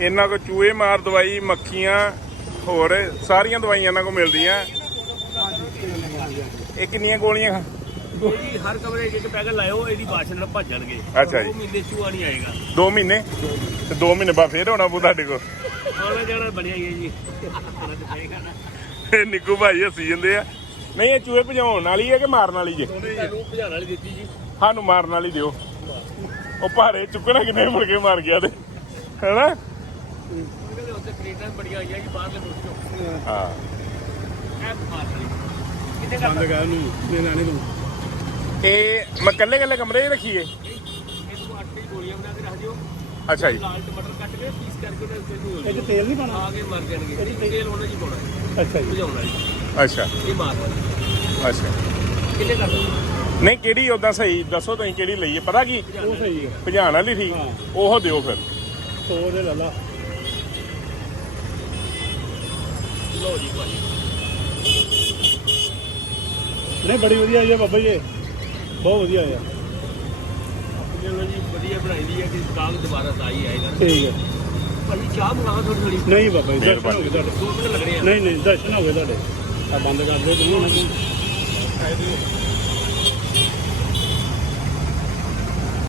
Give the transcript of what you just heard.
ਇਹਨਾਂ ਕੋ ਚੂਹੇ ਮਾਰ ਦਵਾਈ ਮੱਖੀਆਂ ਹੋਰ ਸਾਰੀਆਂ ਦਵਾਈਆਂ ਇਹਨਾਂ ਕੋ ਮਿਲਦੀਆਂ। ਇਹ ਕਿੰਨੀਆਂ ਗੋਲੀਆਂ? ਜੀ ਹਰ ਕਮਰੇ 'ਚ ਇੱਕ ਪੈਕਟ ਲਾਇਓ ਇਹਦੀ ਬਾਸ਼ਨ ਨਾਲ ਭੱਜ ਜਾਣਗੇ। ਅੱਛਾ ਜੀ। ਦੋ ਮਹੀਨੇ ਚੂਹਾ ਨਹੀਂ ਆਏਗਾ। ਦੋ ਮਹੀਨੇ? ਤੇ ਦੋ ਮਹੀਨੇ ਬਾਅਦ ਫੇਰ ਹੋਣਾ ਪਊ ਤੁਹਾਡੇ ਕੋਲ? ਆਉਣਾ ਜਾਣਾ ਬਣਿਆ ਹੀ ਹੈ ਜੀ। ਆਉਣਾ ਤਾਂ ਪਏਗਾ ਨਾ। ਇਹ ਨਿੱਕੂ ਭਾਈ ਹੱਸੀ ਜਾਂਦੇ ਆ। ਨਹੀਂ ਇਹ ਚੂਹੇ ਭਜਾਉਣ ਵਾਲੀ ਹੈ ਕਿ ਮਾਰਨ ਵਾਲੀ ਜੇ? ਤੁਹਾਨੂੰ ਭਜਾਣ ਵਾਲੀ ਦਿੱਤੀ ਜੀ। ਸਾਨੂੰ ਮਾਰਨ ਵਾਲੀ ਦਿਓ। ਉਹ ਭਾਰੇ ਚੁੱਕਣਾ ਕਿੰਨੇ ਮੁੜ ਕੇ ਮਾਰ ਗਿਆ ਤੇ। ਹੈਨਾ? ਉਹਨਾਂ ਉੱਤੇ ਕ੍ਰੀਟਾਂ ਬੜੀਆਂ ਆਈਆਂ ਜੀ ਬਾਹਰਲੇ ਮੁਲਕ ਚੋਂ ਹਾਂ। ਇਹ ਮਾਰ ਵਾਲੀ ਕਿੰਨੇ ਬੰਦ ਕਰਦਾ ਕਰ ਨੂੰ ਮੇਰਾ ਨਹੀਂ ਤੂੰ ਇਹ ਮੈਂ ਕੱਲੇ ਕੱਲੇ ਕਮਰੇ 'ਚ ਰੱਖੀਏ ਇਹਨੂੰ ਅੱਠ ਦੀ ਗੋਲੀਆਂ ਬਣਾ ਕੇ ਰੱਖ ਦਿਓ ਅੱਛਾ ਜੀ। ਲਾਲ ਟਮਾਟਰ ਕੱਟ ਕੇ ਪੀਸ ਕਰਕੇ ਉਹਦੇ ਉੱਤੇ ਨੂੰ ਇਹ ਤੇਲ ਨਹੀਂ ਪਾਣਾ ਆ ਕੇ ਮਰ ਜਾਣਗੇ ਤੇਲ ਹੋਣਾ ਜੀ ਪਾਉਣਾ? ਅੱਛਾ ਜੀ। ਭਜਾਉਣ ਵਾਲੀ ਅੱਛਾ। ਇਹ ਮਾਰ ਵਾਲੀ ਅੱਛਾ। ਕਿੰਨੇ ਕਰਦਾ ਨਹੀਂ ਕਿਹੜੀ ਉਦਾਂ ਸਹੀ? ਦੱਸੋ ਤੁਸੀਂ ਕਿਹੜੀ ਲਈਏ ਪਤਾ ਕੀ? ਉਹ ਸਹੀ ਹੈ। ਭਜਾਣ ਵਾਲੀ ਠੀਕ। ਉਹ ਦਿਓ ਫਿਰ। 100 ਦੇ ਲੈ ਲਾ। ਜੀ ਭਾਈ ਨਹੀਂ ਬੜੀ ਵਧੀਆ ਆਈ ਹੈ ਬਾਬਾ ਜੀ ਬਹੁਤ ਵਧੀਆ ਆਇਆ। ਚਲੋ ਜੀ ਵਧੀਆ ਬਣਾਈ ਦੀ ਹੈ ਕਿ ਗਾਹਕ ਦੁਬਾਰਾ ਤਾਂ ਹੀ ਆਏਗਾ ਠੀਕ ਹੈ। ਭਾਈ ਚਾਹ ਮੰਗਾਵਾ ਥੋੜੀ ਥੋੜੀ ਨਹੀਂ ਬਾਬਾ ਜੀ ਦਰਸ਼ਨ ਹੋ ਗਏ ਤੁਹਾਡੇ। ਨਹੀਂ ਨਹੀਂ ਦਰਸ਼ਨ ਹੋ ਗਏ ਤੁਹਾਡੇ। ਆ ਬੰਦ ਕਰ ਦਿਓ ਤੁਸੀਂ